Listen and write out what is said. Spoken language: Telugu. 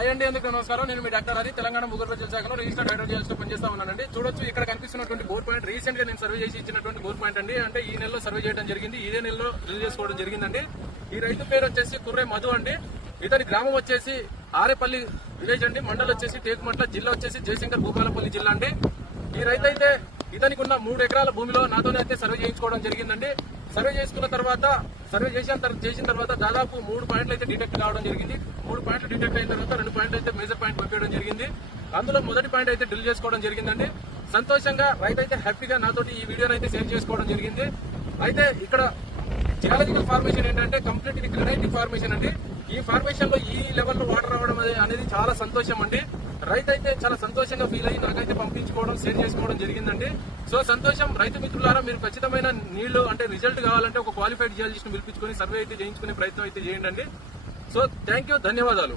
హాయ్ అండి, అందుకు నమస్కారం. నేను మీ డాక్టర్ అది తెలంగాణ ముగ్గురు జిల్లా శాఖలో రిజిస్టర్డ్ హైడ్రోజియాలజిస్ట్ పనిచేస్తా ఉన్నానండి. చూడొచ్చు ఇక్కడ కనిపిస్తున్నటువంటి బోర్ పాయింట్ రీసెంట్ గా నేను సర్వే చేసి ఇచ్చినటువంటి బోర్ పాయింట్ అండి. అంటే ఈ నెలలో సర్వే చేయడం జరిగింది, ఇదే నెలలో రిలీజ్ చేసుకోవడం జరిగిందండి. ఈ రైతు పేరు వచ్చేసి కుర్రే మధు అండి. ఇతని గ్రామం వచ్చేసి ఆరేపల్లి విలేజ్ అండి. మండలం వచ్చేసి టేకుమట్ల, జిల్లా వచ్చేసి జయశంకర్ భూపాలపల్లి జిల్లా అండి. ఈ రైతు అయితే ఇతనికి ఉన్న 3 ఎకరాల భూమిలో నాతోనే అయితే సర్వే చేయించుకోవడం జరిగిందండి. సర్వే చేసుకున్న తర్వాత చేసిన తర్వాత దాదాపు 3 పాయింట్లు అయితే డిటెక్ట్ కావడం జరిగింది. 3 పాయింట్లు డిటెక్ట్ అయిన తర్వాత 2 పాయింట్లు అయితే మేజర్ పాయింట్ పంపించడం జరిగింది. అందులో మొదటి పాయింట్ అయితే డ్రిల్ చేసుకోవడం జరిగిందండి. సంతోషంగా రైతు అయితే హ్యాపీగా నాతోటి ఈ వీడియోని అయితే షేర్ చేసుకోవడం జరిగింది. అయితే ఇక్కడ జియాలజికల్ ఫార్మేషన్ ఏంటంటే కంప్లీట్ ఇది గ్రనైట్ ఫార్మేషన్ అండి. ఈ ఫార్మేషన్ లో ఈ లెవెల్లో వాటర్ రావడం అనేది చాలా సంతోషం అండి. రైతు అయితే చాలా సంతోషంగా ఫీల్ అయ్యి నాకైతే పంపించుకోవడం షేర్ చేసుకోవడం జరిగిందండి. సో సంతోషం. రైతు మిత్రులారా, మీరు ఖచ్చితమైన నీళ్లు అంటే రిజల్ట్ కావాలంటే ఒక క్వాలిఫైడ్ జియాలజిస్ట్ ని పిలిపించుకొని సర్వే అయితే చేయించుకునే ప్రయత్నం అయితే చేయండి. సో థ్యాంక్ యూ, ధన్యవాదాలు.